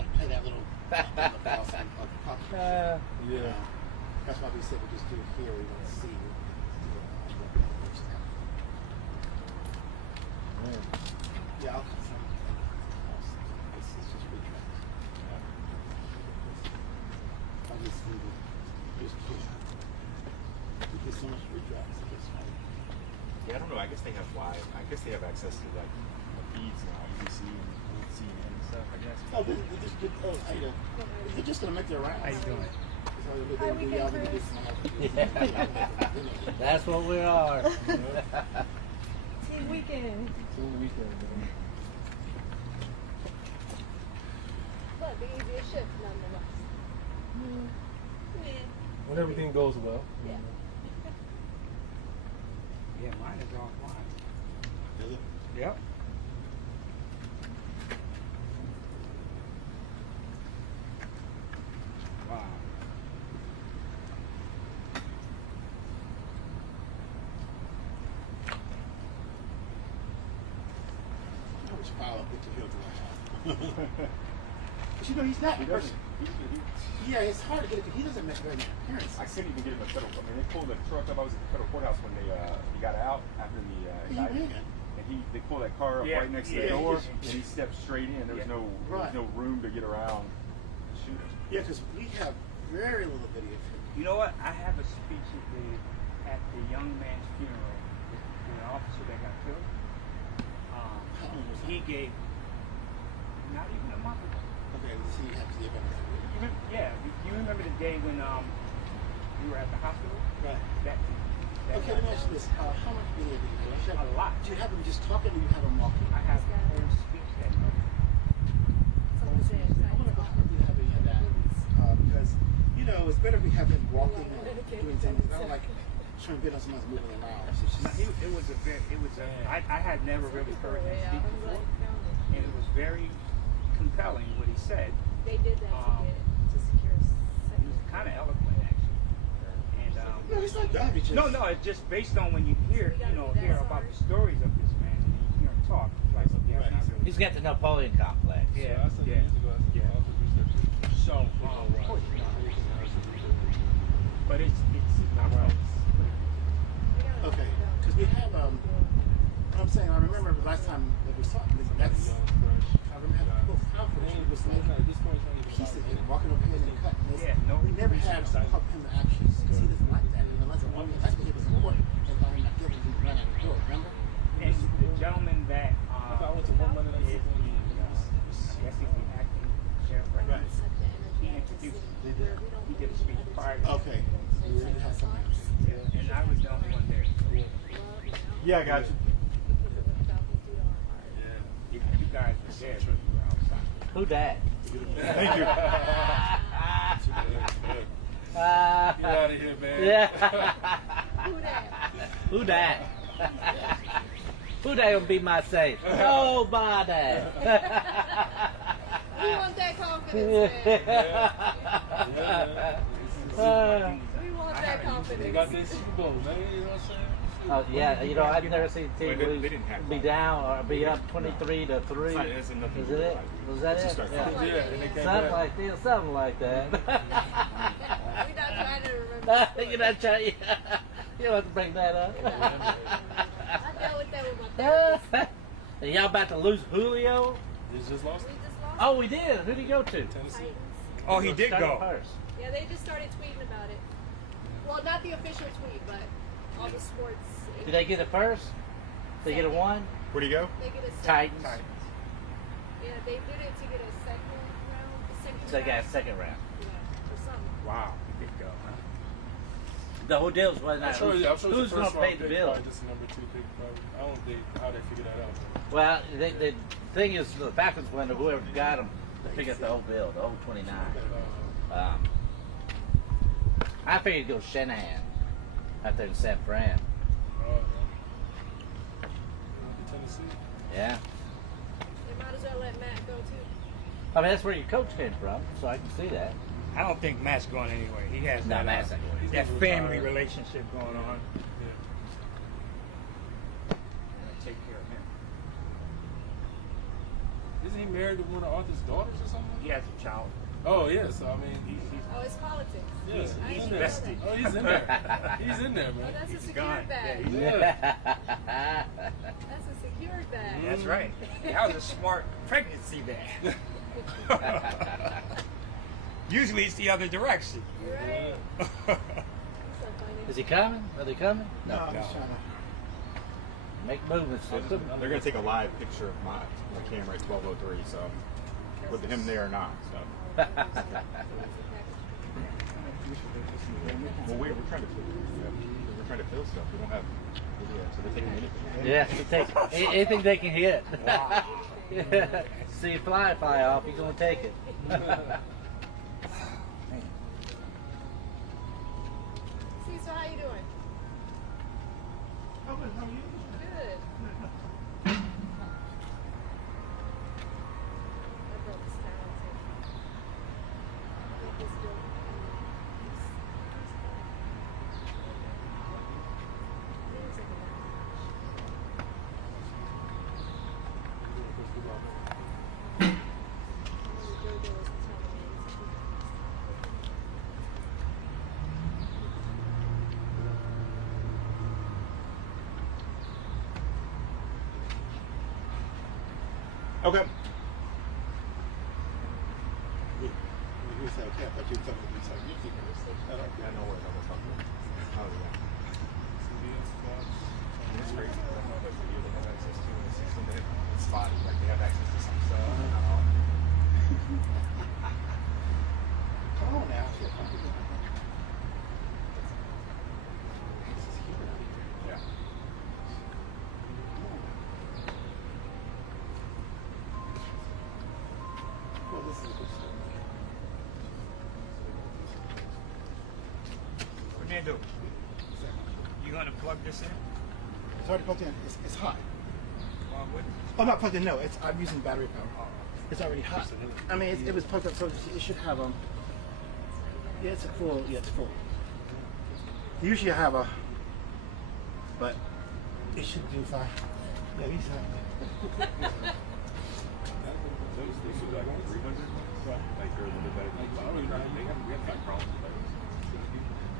had to play that little Yeah. That's why we said we just do it here. We want to see. Yeah, I'll cut some. This is just retracts. I just need to just push. We get so much retracts. Yeah, I don't know. I guess they have live. I guess they have access to like feeds now, UBC and CNN and stuff. I guess. Oh, they're just good. Oh, how you doing? They're just gonna make their rounds. How you doing? That's what we are. Team weekend. Team weekend, man. But the easiest shift nonetheless. Yeah. When everything goes well. Yeah. Yeah, mine is offline. Is it? Yep. Wow. I was foul up to Hill. But you know, he's not. Yeah, it's hard to get it because he doesn't make very many appearances. I couldn't even get him a federal. I mean, they pulled the truck up. I was at the federal courthouse when he got out after the indictment. And they pulled that car up right next to the door, and he stepped straight in. There was no room to get around the shooter. Yeah, because we have very little video of him. You know what? I have a speech at the young man's funeral. The officer that got killed. How long was He that? gave not even a month ago. Okay, let's see. You have to give him. Yeah, you remember the day when you were at the hospital? Right. That Okay, let me ask you this. How much video do you have? A lot. Do you have him just talking or do you have him walking? I have a whole speech that night. I want to go how do you have any of that? Because, you know, it's better if we have him walking or doing things. I don't like trying to get on someone's moving around. It's just, I had never really heard him speak before, and it was very compelling what he said. They did that to secure He was kind of eloquent, actually. And no, he's not dumb. He's just, no, it's just based on when you hear about the stories of this man and you hear him talk. Like, yeah, Right. not really. He's got the Napoleon complex. Yeah, So, of course, but it's not right. Okay, because we have, I'm saying, I remember the last time that we saw him, that's, I remember having a little conference. He was like, he said, walking over here and cutting this. Yeah, no, we never had him to actually, because he doesn't like that. And unless he was in court, and by him not giving him the run out of the door, remember? And the gentleman that I guess he's the acting sheriff right now. He introduced me. He did a speech prior to Okay. So you had something. yeah, and I was the only one there. Yeah, I got you. You guys were there, but you were outside. Who dat? Thank you. Get out of here, man. Yeah. Who that? Who dat? Who dat will be my safe? Nobody. We want that confidence, man. We want that They got confidence. this Super Bowl, man. You know what I'm saying? Yeah, you know, I've never seen a team They didn't have be that. down or be up 23 to 3. It's not- it has nothing Is to do it? with it. Was that It's it? just our Yeah. fault. Yeah, and they came Something back. like this, something like that. We're not trying to remember. the story. You're not trying. You don't have to bring that up. I dealt with that with my therapist. And y'all about to lose Julio? They just lost We just lost Oh, we did. Who did he go to? Tennessee. Titans. Oh, he did Started go. first. Yeah, they just started tweeting about it. Well, not the official tweet, but all the sports. Did they get it first? They get a 1? Where'd he go? They get a second. Titans. Yeah, they did it to get a second round. The second So they got a round. second round. Yeah, or something. Wow, he did go, huh? The whole deal was whether or I'm not sure who's it's going to pay the bill. Just a number 2 pick, probably. I don't think how they figure that out. Well, the thing is, the Falcons went to whoever got them to pick up the whole bill, the whole 29. I figured go Shanahan out there in San Fran. Tennessee. Yeah. They might as well let Matt go too. I mean, that's where your coach came from, so I can see that. I don't think Matt's going anywhere. He has No, that, Matt's not going. that family relationship going on. Yeah. Take care of him. Isn't he married to one of Arthur's daughters or something? He has a child. Oh, yeah, so I mean, Oh, it's politics. yeah, He's I he's didn't in know there. invested. Oh, he's in there. He's in there, Oh, man. that's a He's secured gone. bag. Yeah, Yeah. That's a secured bag. That's right. That was a smart pregnancy bag. Usually it's the other direction. Right. That's so funny. Is he coming? Are they coming? No, I'm just trying to. Make movements. They're gonna take a live picture of my camera at 12:03. So with him there or not. So well, we're trying to fill stuff. We don't have video, so they're taking anything. Yeah, they take anything they can hit. Yeah. See a fly off, you're gonna take it. Cecil, how you doing? Oh, good. How are you? Good. My brother's talented. I think he's doing. Okay. You said okay. I thought you were talking to me. So you keep it. Yeah, no worries. I'm talking. Oh yeah. It's crazy. I don't know what video they have access to in the system. It's spotty. Like they have access to some stuff. Come on now. Yeah. Well, this is a good story. Fernando, you gonna plug this in? It's already plugged in. It's hot. What? Oh, not plugged in. No, I'm using battery power. It's already hot. I mean, it was plugged up, so it should have Yeah, it's a full. Yeah, it's full. Usually I have a, but it should do fine. Yeah, these have. Those are like 300. Like they're a little bit better. I don't even know. We have like problems with those.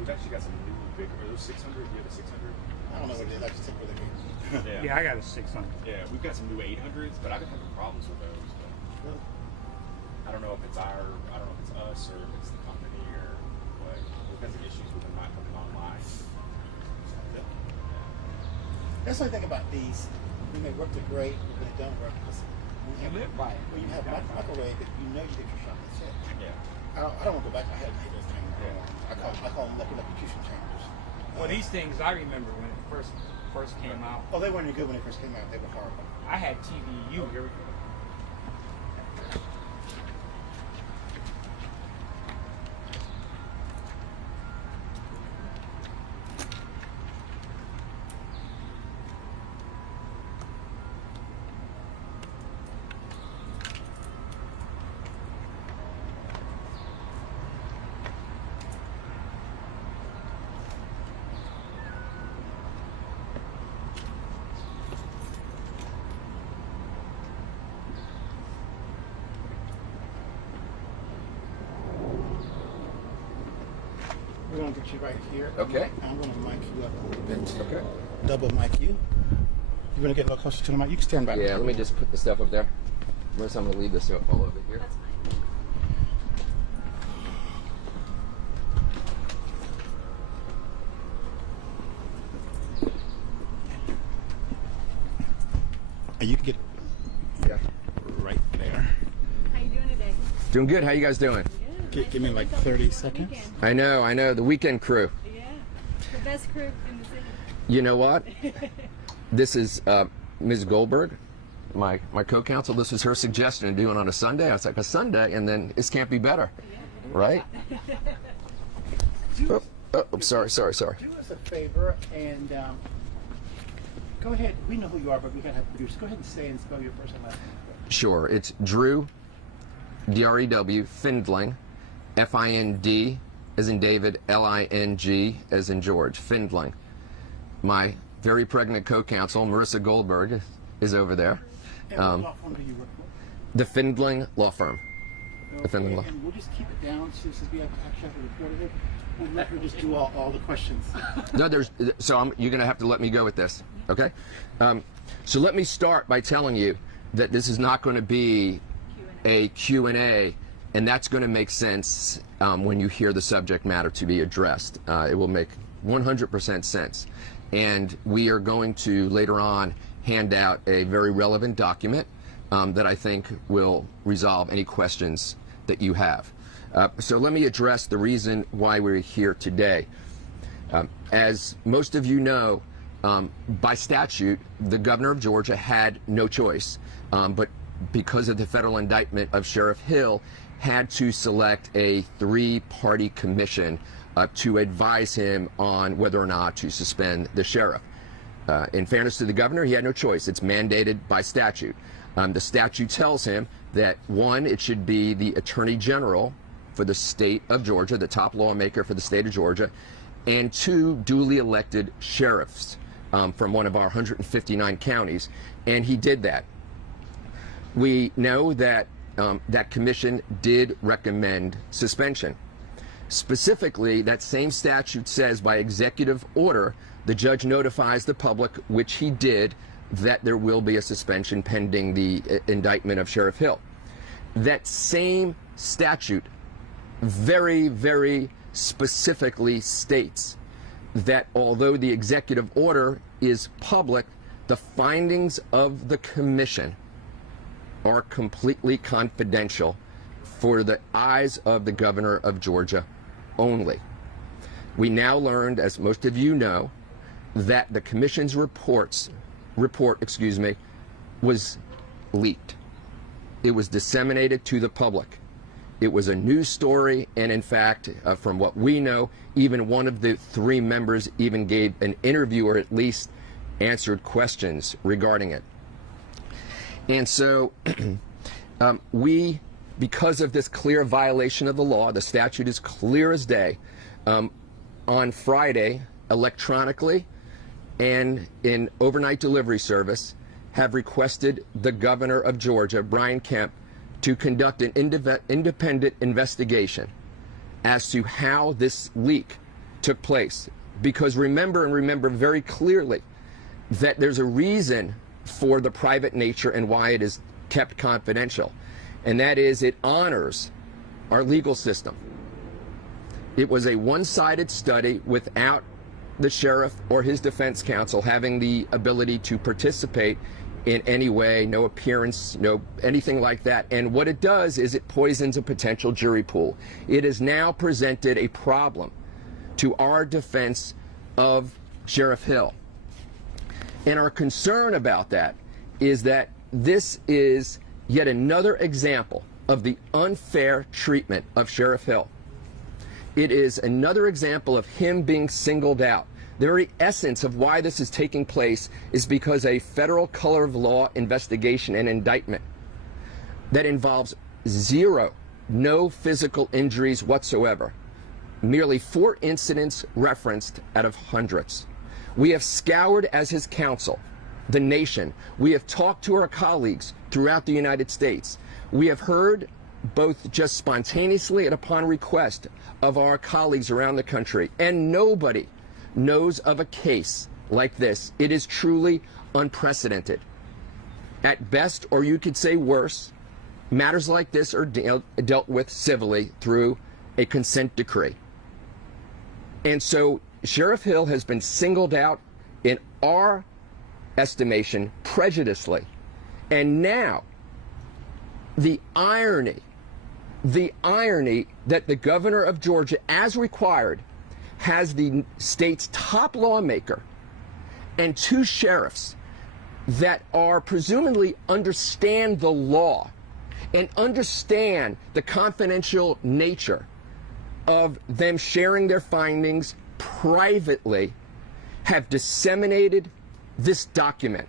We've actually got some new big. Are those 600? You have a 600? I don't know what it is. I just take what they mean. Yeah, I got a 600. Yeah, we've got some new 800s, but I've been having problems with those. But I don't know if it's I don't know if it's us or if it's the company or what. We've had some issues with them not coming online. That's the only thing about these. When they work, they're great, but when they don't work, because You live by it. when you have microwave, you know you get your shot. That's it. Yeah. I don't want to go back. I hate those things. Yeah. I call them electrocution chambers. Well, these things I remember when it first came out. Oh, they weren't any good when they first came out. They were horrible. I had TVU. Here we go. We're going to get you right here. Okay. I'm going to mic you up a little bit. Okay. Double mic you. You're going to get a little closer to the mic. You can stand right Yeah, there. let me just put the stuff up there. Where's I'm going to leave this up all over here. That's fine. And you can get Yeah. right there. How you doing today? Doing good. How you guys doing? Give me like 30 seconds. I know. The weekend crew. Yeah. The best crew in the city. You know what? This is Ms. Goldberg, my co-counsel. This was her suggestion to do it on a Sunday. I was like, a Sunday? And then this can't be better. Right? Oh, sorry. Do us a favor and go ahead. We know who you are, but we got to have producers. Go ahead and say and spell your first and last name. Sure. It's Drew, D-R-E-W, Findling, F-I-N-D, as in David, L-I-N-G, as in George, Findling. My very pregnant co-counsel, Marissa Goldberg, is over there. And what law firm do you work The Findling Law Firm. The Findling Law. And we'll just keep it down since we have actually have to report it. We'll let her just do all the questions. No, you're going to have to let me go with this, okay? So let me start by telling you that this is not going to be a Q&A, and that's going to make sense when you hear the subject matter to be addressed. It will make 100% sense. And we are going to, later on, hand out a very relevant document that I think will resolve any questions that you have. So let me address the reason why we're here today. As most of you know, by statute, the governor of Georgia had no choice, but because of the federal indictment of Sheriff Hill, had to select a 3-party commission to advise him on whether or not to suspend the sheriff. In fairness to the governor, he had no choice. It's mandated by statute. The statute tells him that, 1, it should be the Attorney General for the state of Georgia, the top lawmaker for the state of Georgia, and 2 duly elected sheriffs from one of our 159 counties, and he did that. We know that that commission did recommend suspension. Specifically, that same statute says by executive order, the judge notifies the public, which he did, that there will be a suspension pending the indictment of Sheriff Hill. That same statute very, very specifically states that although the executive order is public, the findings of the commission are completely confidential for the eyes of the governor of Georgia only. We now learned, as most of you know, that the commission's report, was leaked. It was disseminated to the public. It was a news story, and in fact, from what we know, even one of the 3 members even gave an interview, or at least answered questions regarding it. And so we, because of this clear violation of the law, the statute is clear as day, on Friday, electronically and in overnight delivery service, have requested the governor of Georgia, Brian Kemp, to conduct an independent investigation as to how this leak took place. Because remember very clearly that there's a reason for the private nature and why it is kept confidential, and that is it honors our legal system. It was a one-sided study without the sheriff or his defense counsel having the ability to participate in any way, no appearance, no anything like that. And what it does is it poisons a potential jury pool. It has now presented a problem to our defense of Sheriff Hill. And our concern about that is that this is yet another example of the unfair treatment of Sheriff Hill. It is another example of him being singled out. The very essence of why this is taking place is because a federal color of law investigation and indictment that involves no physical injuries whatsoever, merely 4 incidents referenced out of hundreds. We have scoured as his counsel the nation. We have talked to our colleagues throughout the United States. We have heard, both just spontaneously and upon request, of our colleagues around the country, and nobody knows of a case like this. It is truly unprecedented. At best, or you could say worse, matters like this are dealt with civilly through a consent decree. And so Sheriff Hill has been singled out, in our estimation, prejudicially. And now, the irony that the governor of Georgia, as required, has the state's top lawmaker and 2 sheriffs that are presumably understand the law and understand the confidential nature of them sharing their findings privately, have disseminated this document.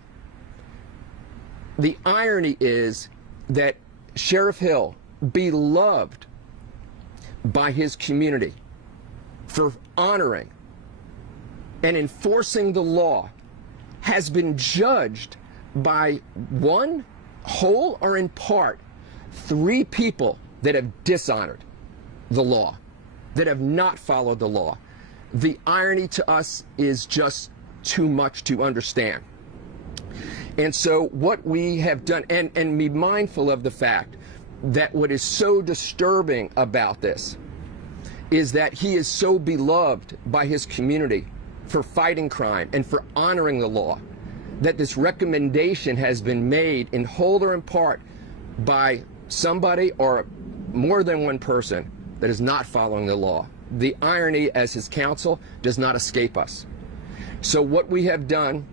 The irony is that Sheriff Hill, beloved by his community for honoring and enforcing the law, has been judged by, 1, whole or in part, 3 people that have dishonored the law, that have not followed the law. The irony to us is just too much to understand. And so what we have done, and be mindful of the fact that what is so disturbing about this is that he is so beloved by his community for fighting crime and for honoring the law, that this recommendation has been made in whole or in part by somebody or more than one person that is not following the law. The irony as his counsel does not escape us. So what we have done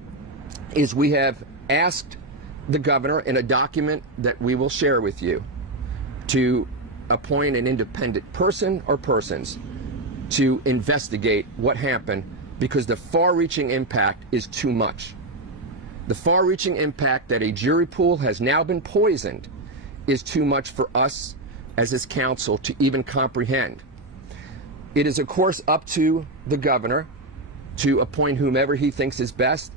is we have asked the governor in a document that we will share with you to appoint an independent person or persons to investigate what happened, because the far-reaching impact is too much. The far-reaching impact that a jury pool has now been poisoned is too much for us as his counsel to even comprehend. It is, of course, up to the governor to appoint whomever he thinks is best.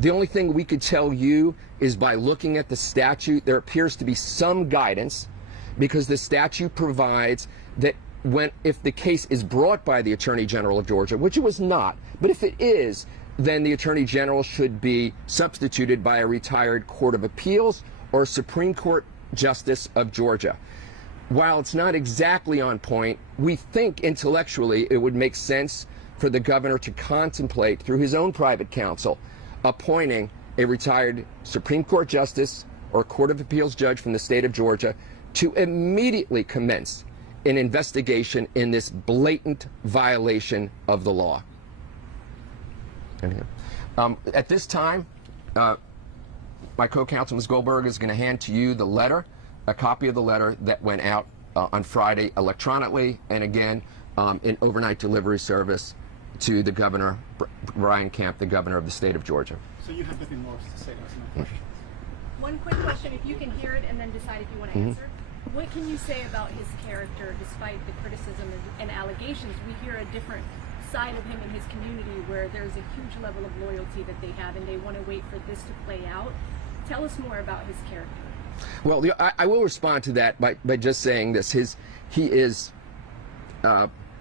The only thing we could tell you is by looking at the statute, there appears to be some guidance, because the statute provides that if the case is brought by the Attorney General of Georgia, which it was not, but if it is, then the Attorney General should be substituted by a retired Court of Appeals or Supreme Court Justice of Georgia. While it's not exactly on point, we think intellectually it would make sense for the governor to contemplate, through his own private counsel, appointing a retired Supreme Court Justice or Court of Appeals judge from the state of Georgia to immediately commence an investigation in this blatant violation of the law. At this time, my co-counsel, Ms. Goldberg, is going to hand to you the letter, a copy of the letter that went out on Friday electronically, and again in overnight delivery service to the governor, Brian Kemp, the governor of the state of Georgia. So you have nothing more to say to us? No questions? One quick question, if you can hear it and then decide if you want to answer. What can you say about his character, despite the criticism and allegations? We hear a different side of him in his community where there's a huge level of loyalty that they have, and they want to wait for this to play out. Tell us more about his character. Well, I will respond to that by just saying this. He is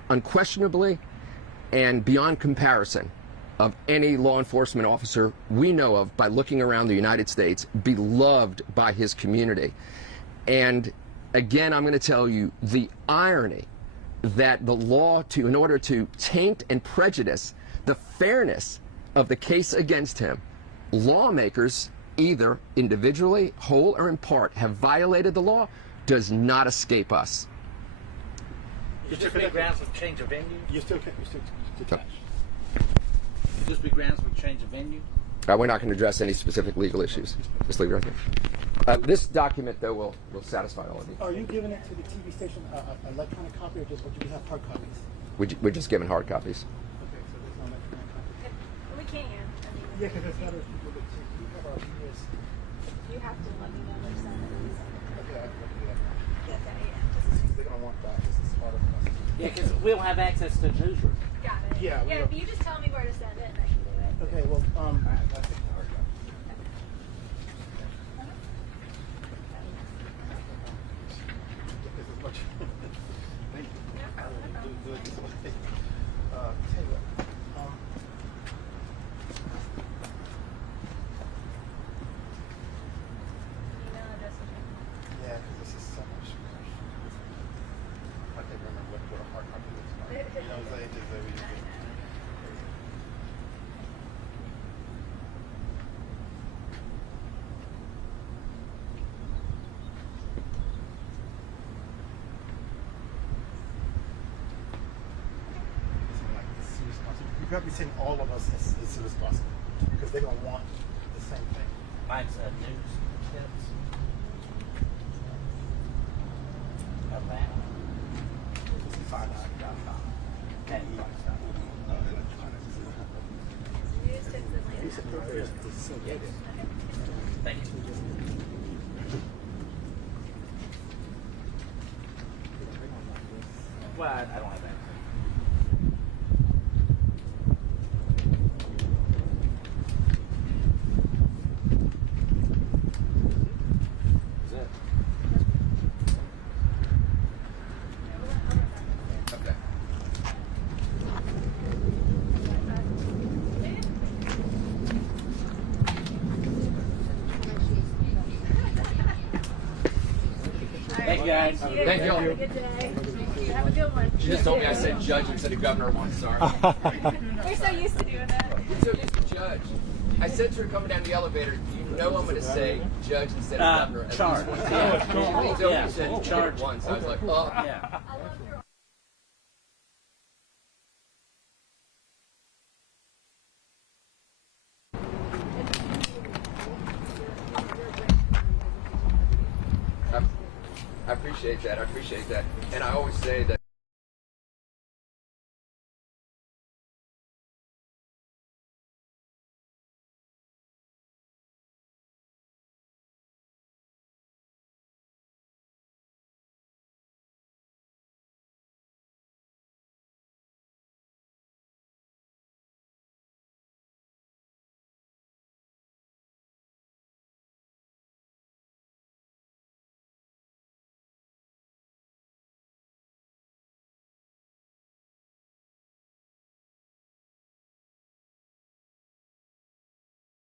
unquestionably and beyond comparison of any law enforcement officer we know of by looking around the United States, beloved by his community. And again, I'm going to tell you the irony that the law, in order to taint and prejudice the fairness of the case against him, lawmakers, either individually, whole or in part, have violated the law, does not escape us. Would this be grounds for change of venue? You're still attached. Would this be grounds for change of venue? We're not going to address any specific legal issues. Just leave it right there. This document, though, will satisfy all of you. Are you giving it to the TV station electronic copy, or just would you have hard copies? We're just given hard copies. Okay, so there's no electronic copy. We can. I mean, Yeah, because there's other people that we have our viewers. you have to let me know or send it. Okay, I can do that. Get that, yeah. They're gonna want that. This is part of us. Yeah, because we don't have access to the newsroom. Got it. Yeah, we don't. You just tell me where to send it and I can do it. Okay, well, I'll take the hard copy. this is much. Thank you. Do it this way. Taylor, Email address. yeah, because this is so much. I can't remember what a hard copy looks like. You know what I'm saying? Just every. You probably send all of us as soon as possible, because they're gonna want the same thing. Mine's news tips. Atlanta. This is 59.com. And News tips Atlanta. These are prepared to send it. thank you. Well, I don't have access. Is it? guys. Thank you all. Have a good day. Thank you. Have a good one. She just told me I said judge instead of governor once. Sorry. We're so used to doing that. We're so used to judge. I said to her coming down the elevator, you know I'm going to say judge instead of governor at Charge. least one time. Until Yeah. you said Charge. once. I was like, oh. Yeah. I appreciate that. I appreciate that. And I always say that